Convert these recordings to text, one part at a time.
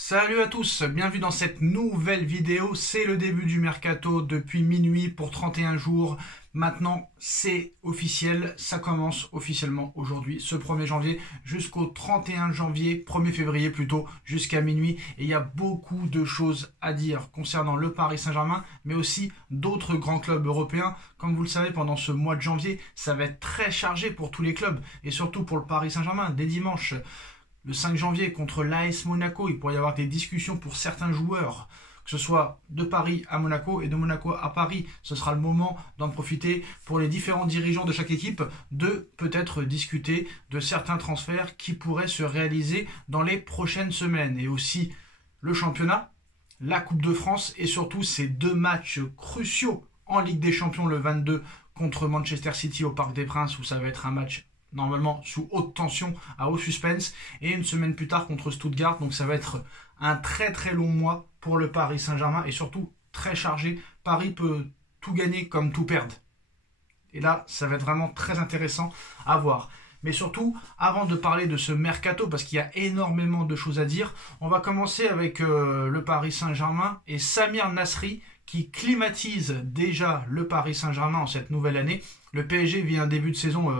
Salut à tous, bienvenue dans cette nouvelle vidéo. C'est le début du mercato depuis minuit pour 31 jours. Maintenant, c'est officiel, ça commence officiellement aujourd'hui, ce 1er janvier, jusqu'au 31 janvier, 1er février plutôt, jusqu'à minuit. Et il y a beaucoup de choses à dire concernant le Paris Saint-Germain, mais aussi d'autres grands clubs européens. Comme vous le savez, pendant ce mois de janvier, ça va être très chargé pour tous les clubs, et surtout pour le Paris Saint-Germain, dès dimanche. Le 5 janvier contre l'AS Monaco, il pourrait y avoir des discussions pour certains joueurs, que ce soit de Paris à Monaco et de Monaco à Paris. Ce sera le moment d'en profiter pour les différents dirigeants de chaque équipe de peut-être discuter de certains transferts qui pourraient se réaliser dans les prochaines semaines. Et aussi le championnat, la Coupe de France et surtout ces deux matchs cruciaux en Ligue des Champions le 22 contre Manchester City au Parc des Princes, où ça va être un match normalement sous haute tension, à haut suspense, et une semaine plus tard contre Stuttgart. Donc ça va être un très très long mois pour le Paris Saint-Germain et surtout très chargé. Paris peut tout gagner comme tout perdre. Et là, ça va être vraiment très intéressant à voir. Mais surtout, avant de parler de ce mercato, parce qu'il y a énormément de choses à dire, on va commencer avec le Paris Saint-Germain et Samir Nasri, qui climatise déjà le Paris Saint-Germain en cette nouvelle année. Le PSG vit un début de saison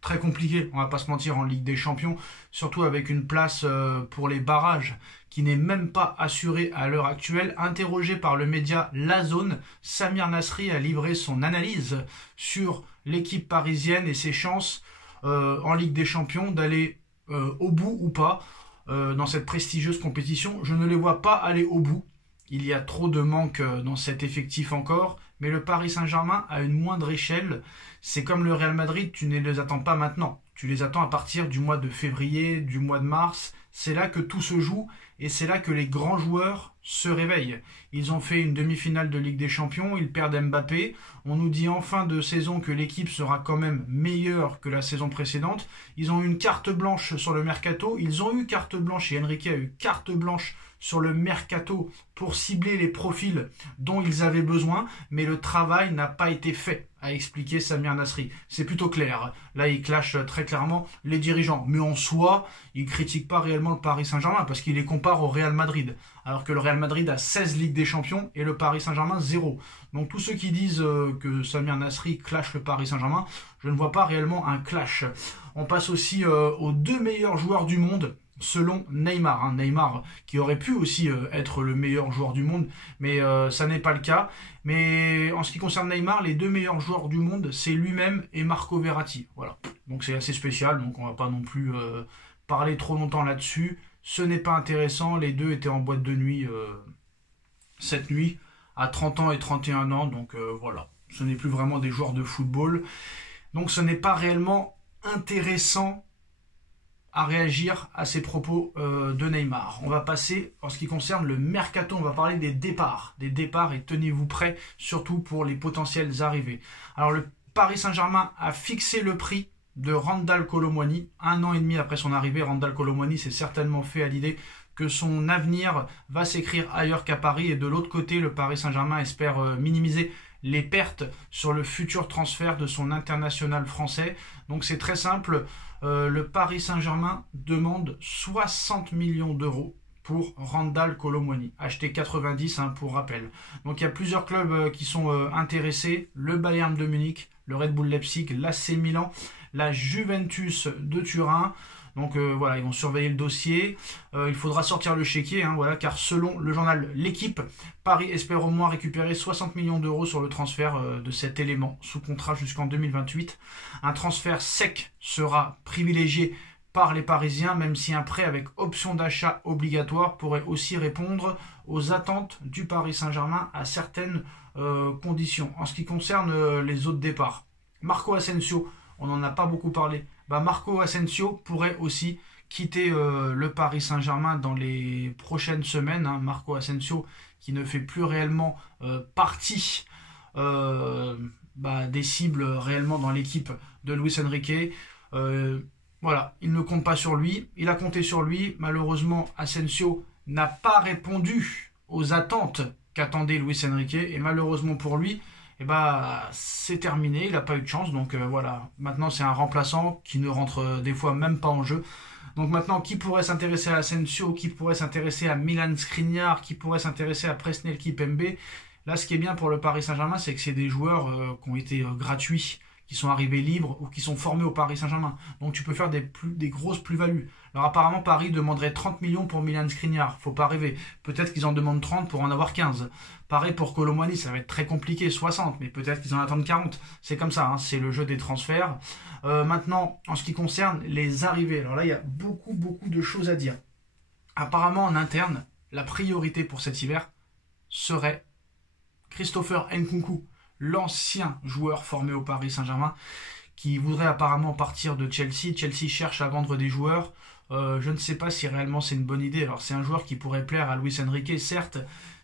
très compliqué, on va pas se mentir, en Ligue des Champions, surtout avec une place pour les barrages qui n'est même pas assurée à l'heure actuelle. Interrogé par le média La Zone, Samir Nasri a livré son analyse sur l'équipe parisienne et ses chances en Ligue des Champions d'aller au bout ou pas dans cette prestigieuse compétition. Je ne les vois pas aller au bout. Il y a trop de manque dans cet effectif encore, mais le Paris Saint-Germain à une moindre échelle. C'est comme le Real Madrid, tu ne les attends pas maintenant. Tu les attends à partir du mois de février, du mois de mars. C'est là que tout se joue et c'est là que les grands joueurs se réveillent. Ils ont fait une demi-finale de Ligue des Champions, ils perdent Mbappé. On nous dit en fin de saison que l'équipe sera quand même meilleure que la saison précédente. Ils ont eu une carte blanche sur le mercato. Ils ont eu carte blanche et Enrique a eu carte blanche sur le mercato pour cibler les profils dont ils avaient besoin, mais le travail n'a pas été fait, a expliqué Samir Nasri. C'est plutôt clair. Là, il clash très clairement les dirigeants. Mais en soi, il ne critique pas réellement le Paris Saint-Germain parce qu'il les compare au Real Madrid. Alors que le Real Madrid a 16 Ligues des Champions et le Paris Saint-Germain 0. Donc tous ceux qui disent que Samir Nasri clash le Paris Saint-Germain, je ne vois pas réellement un clash. On passe aussi aux deux meilleurs joueurs du monde, selon Neymar. Neymar qui aurait pu aussi être le meilleur joueur du monde, mais ça n'est pas le cas. Mais en ce qui concerne Neymar, les deux meilleurs joueurs du monde, c'est lui-même et Marco Verratti. Voilà. Donc c'est assez spécial, donc on va pas non plus parler trop longtemps là-dessus. Ce n'est pas intéressant, les deux étaient en boîte de nuit cette nuit, à 30 ans et 31 ans, donc voilà. Ce n'est plus vraiment des joueurs de football. Donc ce n'est pas réellement intéressant à réagir à ces propos de Neymar. On va passer, en ce qui concerne le mercato, on va parler des départs. Des départs, et tenez-vous prêts, surtout pour les potentielles arrivées. Alors le Paris Saint-Germain a fixé le prix de Randal Kolo Muani. 1 an et demi après son arrivée, Randal Kolo Muani s'est certainement fait à l'idée que son avenir va s'écrire ailleurs qu'à Paris. Et de l'autre côté, le Paris Saint-Germain espère minimiser les pertes sur le futur transfert de son international français. Donc c'est très simple. Le Paris Saint-Germain demande 60 millions d'euros pour Randal Kolo Muani, acheté 90 pour rappel. Donc il y a plusieurs clubs qui sont intéressés, le Bayern de Munich, le Red Bull Leipzig, l'AC Milan, la Juventus de Turin. Donc voilà, ils vont surveiller le dossier. Il faudra sortir le chéquier, voilà, car selon le journal L'Équipe, Paris espère au moins récupérer 60 millions d'euros sur le transfert de cet élément sous contrat jusqu'en 2028. Un transfert sec sera privilégié par les Parisiens, même si un prêt avec option d'achat obligatoire pourrait aussi répondre aux attentes du Paris Saint-Germain à certaines conditions. En ce qui concerne les autres départs, Marco Asensio, on n'en a pas beaucoup parlé. Marco Asensio pourrait aussi quitter le Paris Saint-Germain dans les prochaines semaines. Marco Asensio qui ne fait plus réellement partie des cibles réellement dans l'équipe de Luis Enrique. Voilà, il ne compte pas sur lui. Il a compté sur lui. Malheureusement, Asensio n'a pas répondu aux attentes qu'attendait Luis Enrique. Et malheureusement pour lui, c'est terminé, il n'a pas eu de chance, donc voilà. Maintenant c'est un remplaçant qui ne rentre des fois même pas en jeu. Donc maintenant, qui pourrait s'intéresser à Asensio, qui pourrait s'intéresser à Milan Skriniar, qui pourrait s'intéresser à Presnel Kimpembe? Là, ce qui est bien pour le Paris Saint-Germain, c'est que c'est des joueurs qui ont été gratuits, qui sont arrivés libres ou qui sont formés au Paris Saint-Germain. Donc tu peux faire des grosses plus-values. Alors apparemment, Paris demanderait 30 millions pour Milan Skriniar. Faut pas rêver. Peut-être qu'ils en demandent 30 pour en avoir 15. Pareil pour Kolo Muani, ça va être très compliqué, 60, mais peut-être qu'ils en attendent 40. C'est comme ça, hein, c'est le jeu des transferts. Maintenant, en ce qui concerne les arrivées, alors là, il y a beaucoup de choses à dire. Apparemment, en interne, la priorité pour cet hiver serait Christopher Nkunku, l'ancien joueur formé au Paris Saint-Germain, qui voudrait apparemment partir de Chelsea. Chelsea cherche à vendre des joueurs. Je ne sais pas si réellement c'est une bonne idée. Alors c'est un joueur qui pourrait plaire à Luis Enrique, certes,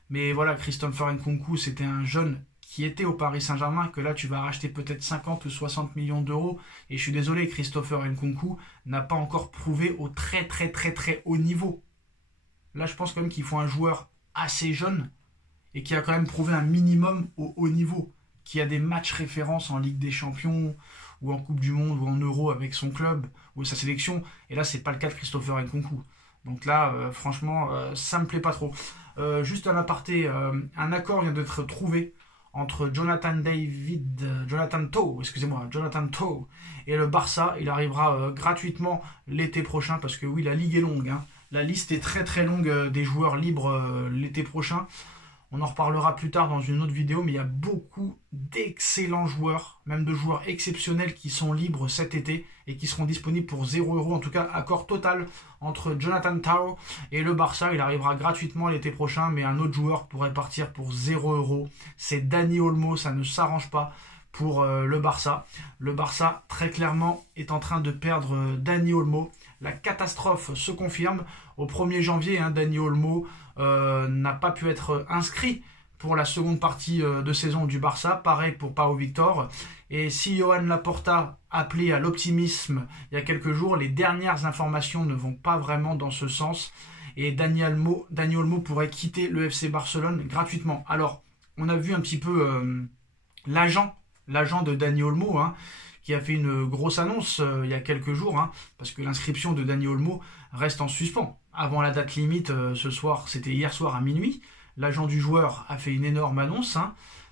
mais voilà, Christopher Nkunku, c'était un jeune qui était au Paris Saint-Germain, que là tu vas racheter peut-être 50 ou 60 millions d'euros. Et je suis désolé, Christopher Nkunku n'a pas encore prouvé au très haut niveau. Là je pense quand même qu'il faut un joueur assez jeune et qui a quand même prouvé un minimum au haut niveau, qui a des matchs références en Ligue des Champions ou en Coupe du Monde ou en Euro avec son club ou sa sélection. Et là, c'est pas le cas de Christopher Nkunku. Donc là, franchement, ça me plaît pas trop. Juste un aparté, un accord vient d'être trouvé entre Jonathan Tau et le Barça. Il arrivera gratuitement l'été prochain parce que oui, la ligue est longue, hein. La liste est très longue des joueurs libres l'été prochain. On en reparlera plus tard dans une autre vidéo, mais il y a beaucoup d'excellents joueurs, même de joueurs exceptionnels qui sont libres cet été et qui seront disponibles pour 0 €. En tout cas, accord total entre Jonathan Tau et le Barça. Il arrivera gratuitement l'été prochain, mais un autre joueur pourrait partir pour 0 €. C'est Dani Olmo, ça ne s'arrange pas pour le Barça. Le Barça, très clairement, est en train de perdre Dani Olmo. La catastrophe se confirme. Au 1er janvier, Dani Olmo n'a pas pu être inscrit pour la seconde partie de saison du Barça. Pareil pour Pau Victor. Et si Johan Laporta appelait à l'optimisme il y a quelques jours, les dernières informations ne vont pas vraiment dans ce sens. Et Dani Olmo pourrait quitter le FC Barcelone gratuitement. Alors, on a vu un petit peu l'agent de Dani Olmo, qui a fait une grosse annonce il y a quelques jours, parce que l'inscription de Dani Olmo reste en suspens. Avant la date limite, ce soir, c'était hier soir à minuit, l'agent du joueur a fait une énorme annonce.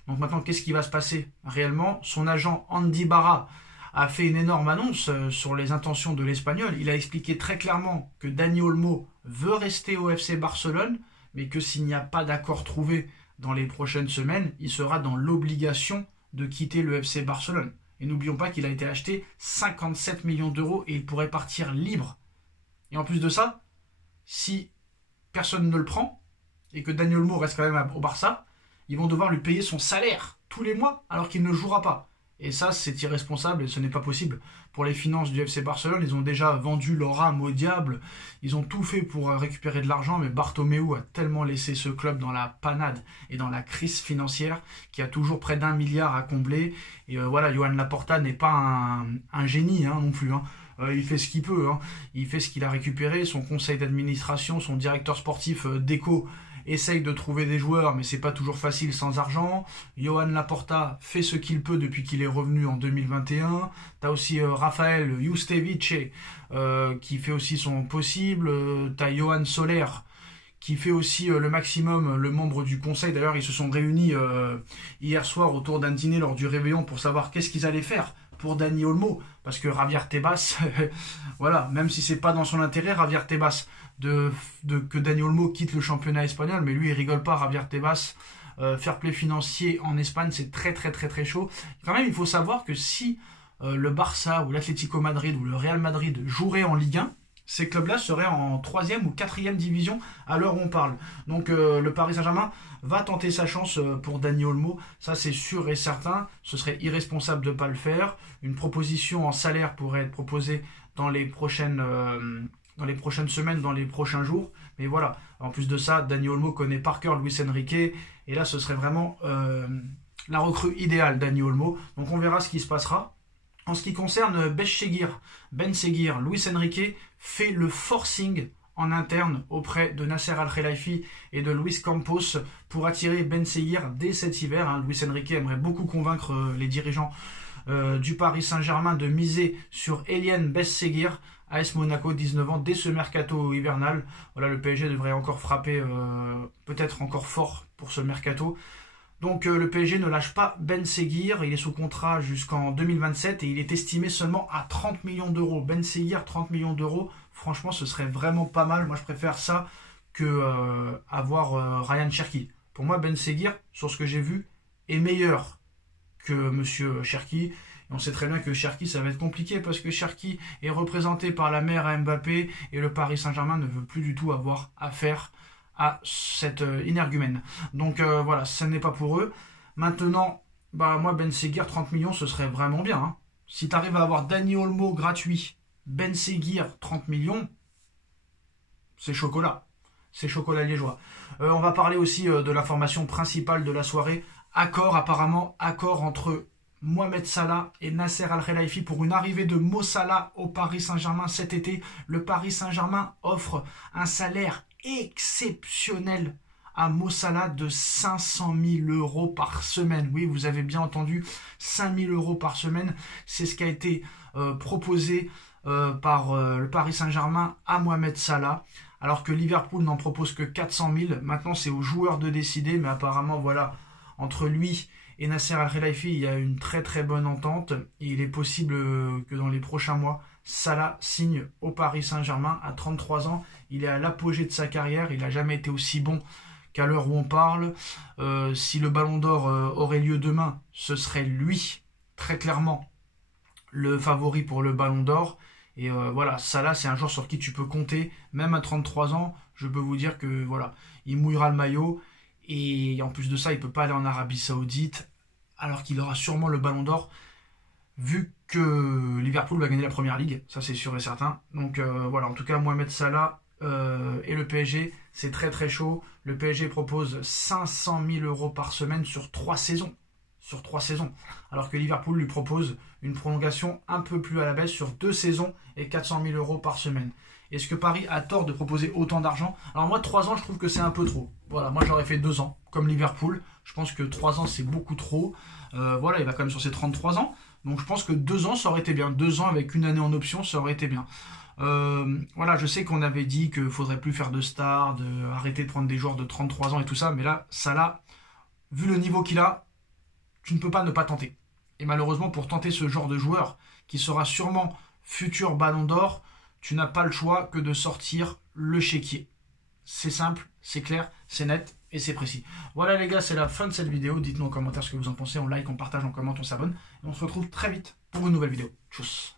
Donc maintenant, qu'est-ce qui va se passer réellement? Son agent Andy Barra a fait une énorme annonce sur les intentions de l'Espagnol. Il a expliqué très clairement que Dani Olmo veut rester au FC Barcelone, mais que s'il n'y a pas d'accord trouvé dans les prochaines semaines, il sera dans l'obligation de quitter le FC Barcelone. Et n'oublions pas qu'il a été acheté 57 millions d'euros et il pourrait partir libre. Et en plus de ça, si personne ne le prend et que Dani Olmo reste quand même au Barça, ils vont devoir lui payer son salaire tous les mois alors qu'il ne jouera pas. Et ça, c'est irresponsable et ce n'est pas possible. Pour les finances du FC Barcelone, ils ont déjà vendu leur âme au diable. Ils ont tout fait pour récupérer de l'argent, mais Bartomeu a tellement laissé ce club dans la panade et dans la crise financière qu'il y a toujours près d'1 milliard à combler. Et voilà, Johan Laporta n'est pas un génie non plus. Il fait ce qu'il peut. Il fait ce qu'il a récupéré. Son conseil d'administration, son directeur sportif Deco essaye de trouver des joueurs, mais c'est pas toujours facile sans argent. Johan Laporta fait ce qu'il peut depuis qu'il est revenu en 2021. T'as aussi Rafael Justevic qui fait aussi son possible. T'as Johan Soler qui fait aussi le maximum, le membre du conseil. D'ailleurs, ils se sont réunis hier soir autour d'un dîner lors du réveillon pour savoir qu'est-ce qu'ils allaient faire pour Dani Olmo, parce que Javier Tebas, voilà, même si c'est pas dans son intérêt, Javier Tebas, que Dani Olmo quitte le championnat espagnol, mais lui il rigole pas, Javier Tebas. Fair play financier en Espagne, c'est très chaud. Quand même, il faut savoir que si le Barça ou l'Atlético Madrid ou le Real Madrid joueraient en Ligue 1, ces clubs-là seraient en 3e ou 4e division à l'heure où on parle. Donc le Paris Saint-Germain va tenter sa chance pour Dani Olmo, ça c'est sûr et certain. Ce serait irresponsable de ne pas le faire. Une proposition en salaire pourrait être proposée dans les prochaines semaines, dans les prochains jours. Mais voilà, en plus de ça, Dani Olmo connaît par cœur Luis Enrique. Et là, ce serait vraiment la recrue idéale, Dani Olmo. Donc on verra ce qui se passera. En ce qui concerne Ben Seguir, Luis Enrique fait le forcing en interne auprès de Nasser Al-Khelaifi et de Luis Campos pour attirer Ben Seguir dès cet hiver. Luis Enrique aimerait beaucoup convaincre les dirigeants du Paris Saint-Germain de miser sur Eliane Besseguir, AS Monaco, 19 ans, dès ce mercato hivernal. Voilà, le PSG devrait encore frapper peut-être encore fort pour ce mercato. Donc le PSG ne lâche pas Ben Seguir, il est sous contrat jusqu'en 2027 et il est estimé seulement à 30 millions d'euros. Ben Seguir, 30 millions d'euros, franchement ce serait vraiment pas mal. Moi je préfère ça que avoir Ryan Cherki. Pour moi Ben Seguir, sur ce que j'ai vu, est meilleur que Monsieur Cherki. Et on sait très bien que Cherki, ça va être compliqué parce que Cherki est représenté par la mère à Mbappé et le Paris Saint-Germain ne veut plus du tout avoir affaire à cette énergumène. Donc voilà, ce n'est pas pour eux. Maintenant, bah moi Ben Seguir, 30 millions, ce serait vraiment bien. Hein. Si tu arrives à avoir Dani Olmo gratuit, Ben Seguir, 30 millions, c'est chocolat. C'est chocolat liégeois. On va parler aussi de l'information principale de la soirée. Apparemment, accord entre Mohamed Salah et Nasser Al-Khelaifi pour une arrivée de Mo Salah au Paris Saint-Germain cet été. Le Paris Saint-Germain offre un salaire exceptionnel à Mo Salah de 500 000 euros par semaine. Oui, vous avez bien entendu, 5 000 euros par semaine. C'est ce qui a été proposé par le Paris Saint-Germain à Mohamed Salah. Alors que Liverpool n'en propose que 400 000. Maintenant, c'est aux joueurs de décider. Mais apparemment, voilà, entre lui et Nasser Al-Khelaifi, il y a une très très bonne entente. Et il est possible que dans les prochains mois, Salah signe au Paris Saint-Germain à 33 ans. Il est à l'apogée de sa carrière. Il n'a jamais été aussi bon qu'à l'heure où on parle. Si le Ballon d'Or aurait lieu demain, ce serait lui, très clairement, le favori pour le Ballon d'Or. Et voilà, Salah, c'est un joueur sur qui tu peux compter. Même à 33 ans, je peux vous dire que voilà, il mouillera le maillot. Et en plus de ça, il ne peut pas aller en Arabie Saoudite, alors qu'il aura sûrement le Ballon d'Or, vu que Liverpool va gagner la Première Ligue. Ça, c'est sûr et certain. Donc voilà, en tout cas, Mohamed Salah et le PSG, c'est très très chaud. Le PSG propose 500 000 euros par semaine sur 3 saisons. Sur 3 saisons. Alors que Liverpool lui propose une prolongation un peu plus à la baisse sur 2 saisons et 400 000 euros par semaine. Est-ce que Paris a tort de proposer autant d'argent? Alors moi, 3 ans, je trouve que c'est un peu trop. Voilà, moi j'aurais fait 2 ans, comme Liverpool. Je pense que 3 ans, c'est beaucoup trop. Voilà, il va quand même sur ses 33 ans. Donc je pense que 2 ans, ça aurait été bien. 2 ans avec une année en option, ça aurait été bien. Voilà, je sais qu'on avait dit qu'il ne faudrait plus faire de stars, arrêter de prendre des joueurs de 33 ans et tout ça. Mais là, Salah, vu le niveau qu'il a, tu ne peux pas ne pas tenter. Et malheureusement, pour tenter ce genre de joueur, qui sera sûrement futur Ballon d'Or, tu n'as pas le choix que de sortir le chéquier. C'est simple, c'est clair, c'est net et c'est précis. Voilà les gars, c'est la fin de cette vidéo. Dites-nous en commentaire ce que vous en pensez. On like, on partage, on commente, on s'abonne. Et on se retrouve très vite pour une nouvelle vidéo. Tchuss.